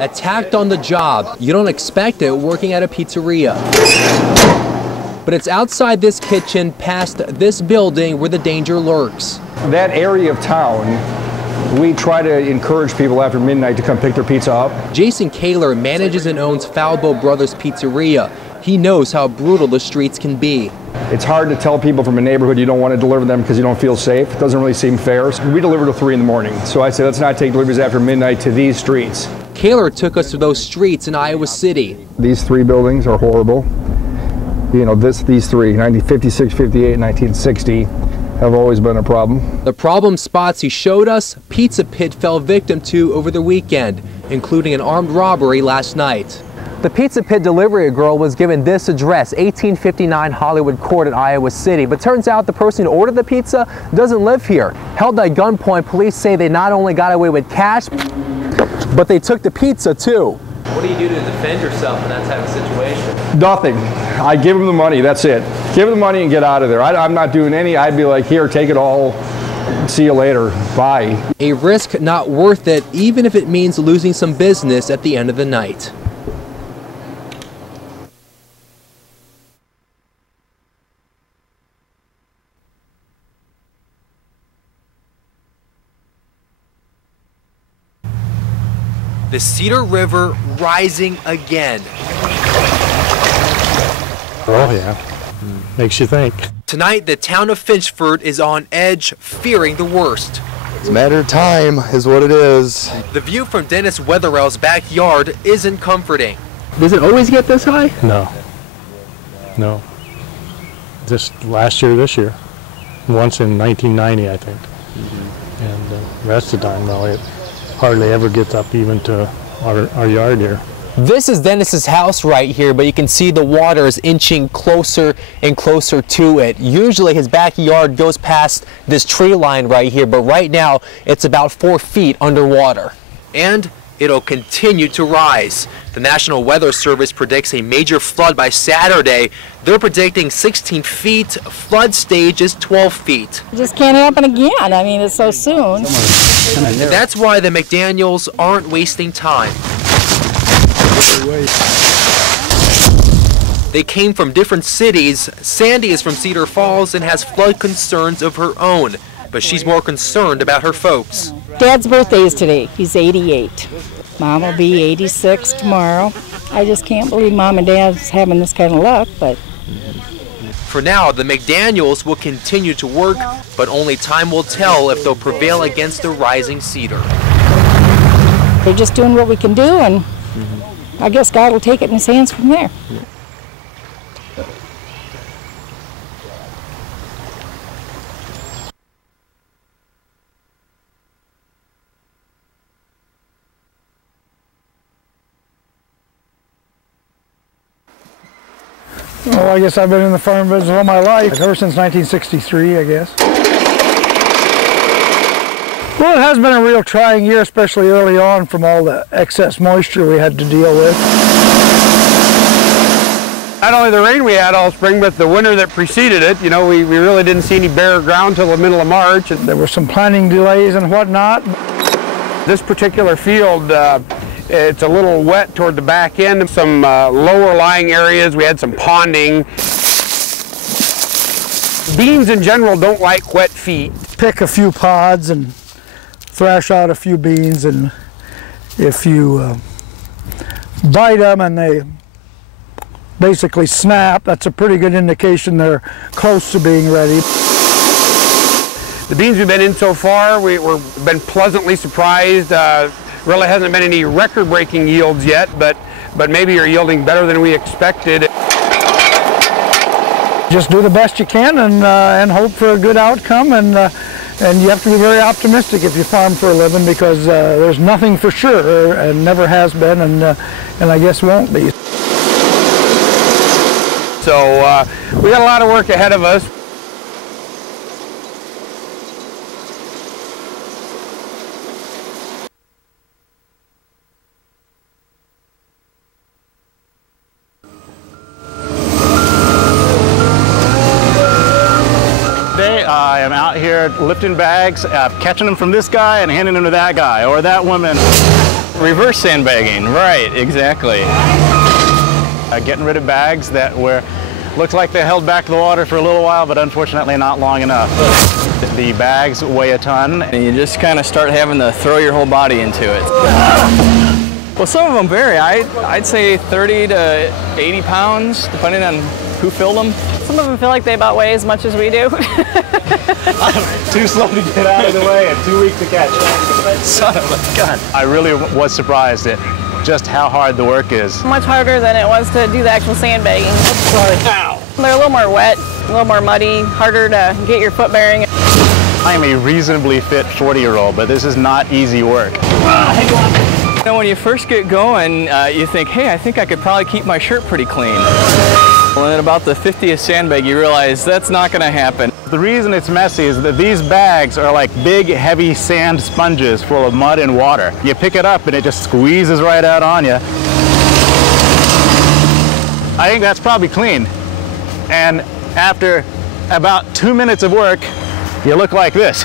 attacked on the job. You don't expect it working at a pizzeria. But it's outside this kitchen, past this building, where the danger lurks. That area of town, we try to encourage people after midnight to come pick their pizza up. Jason Kaler manages and owns Falbo Brothers Pizzeria. He knows how brutal the streets can be. It's hard to tell people from a neighborhood you don't want to deliver them because you don't feel safe. It doesn't really seem fair. So we deliver till 3 in the morning. So I say let's not take deliveries after midnight to these streets. Kaler took us to those streets in Iowa City. These 3 buildings are horrible. You know, these 3, 1956, 58, 1960, have always been a problem. The problem spots he showed us, Pizza Pit fell victim to over the weekend, including an armed robbery last night. The Pizza Pit delivery girl was given this address, 1859 Hollywood Court in Iowa City, but turns out the person who ordered the pizza doesn't live here. Held at gunpoint, police say they not only got away with cash, but they took the pizza too. What do you do to defend yourself in that type of situation? Nothing. I give them the money, that's it. Give them the money and get out of there. I'm not doing any. I'd be like, here, take it all. See you later. Bye. A risk not worth it, even if it means losing some business at the end of the night. The Cedar River rising again. Oh yeah, makes you think. Tonight, the town of Finchford is on edge, fearing the worst. It's a matter of time, is what it is. The view from Dennis Wetherell's backyard isn't comforting. Does it always get this high? No. No. Just last year, this year. Once in 1990, I think. And the rest of the time, no, it hardly ever gets up even to our yard here. This is Dennis's house right here, but you can see the water is inching closer and closer to it. Usually his backyard goes past this tree line right here, but right now it's about 4 feet underwater. And it'll continue to rise. The National Weather Service predicts a major flood by Saturday. They're predicting 16 feet, flood stage is 12 feet. It just can't happen again. I mean, it's so soon. And that's why the McDaniels aren't wasting time. They came from different cities. Sandy is from Cedar Falls and has flood concerns of her own, but she's more concerned about her folks. Dad's birthday is today. He's 88. Mom will be 86 tomorrow. I just can't believe Mom and Dad's having this kind of luck, but... For now, the McDaniels will continue to work, but only time will tell if they'll prevail against the rising Cedar. They're just doing what we can do, and I guess God will take it in his hands from there. Well, I guess I've been in the farm business all my life, ever since 1963, I guess. Well, it has been a real trying year, especially early on from all the excess moisture we had to deal with. Not only the rain we had all spring, but the winter that preceded it. You know, we really didn't see any bare ground till the middle of March. There were some planting delays and whatnot. This particular field, it's a little wet toward the back end. Some lower lying areas, we had some ponding. Beans in general don't like wet feet. Pick a few pods and thrash out a few beans, and if you bite them and they basically snap, that's a pretty good indication they're close to being ready. The beans we've been in so far, we've been pleasantly surprised. Really hasn't been any record-breaking yields yet, but maybe you're yielding better than we expected. Just do the best you can and hope for a good outcome, and you have to be very optimistic if you farm for a living, because there's nothing for sure, and never has been, and I guess won't be. So we got a lot of work ahead of us. I am out here lifting bags, catching them from this guy and handing them to that guy or that woman. Reverse sandbagging, right, exactly. Getting rid of bags that looked like they held back the water for a little while, but unfortunately not long enough. The bags weigh a ton, and you just kind of start having to throw your whole body into it. Well, some of them vary. I'd say 30 to 80 pounds, depending on who filled them. Some of them feel like they about weigh as much as we do. Too slow to get out of the way and too weak to catch. Son of a gun. I really was surprised at just how hard the work is. Much harder than it was to do the actual sandbagging. Ow. They're a little more wet, a little more muddy, harder to get your foot bearing. I am a reasonably fit 40-year-old, but this is not easy work. You know, when you first get going, you think, hey, I think I could probably keep my shirt pretty clean. Well, then about the 50th sandbag, you realize that's not going to happen. The reason it's messy is that these bags are like big, heavy sand sponges full of mud and water. You pick it up and it just squeezes right out on you. I think that's probably clean. And after about 2 minutes of work, you look like this.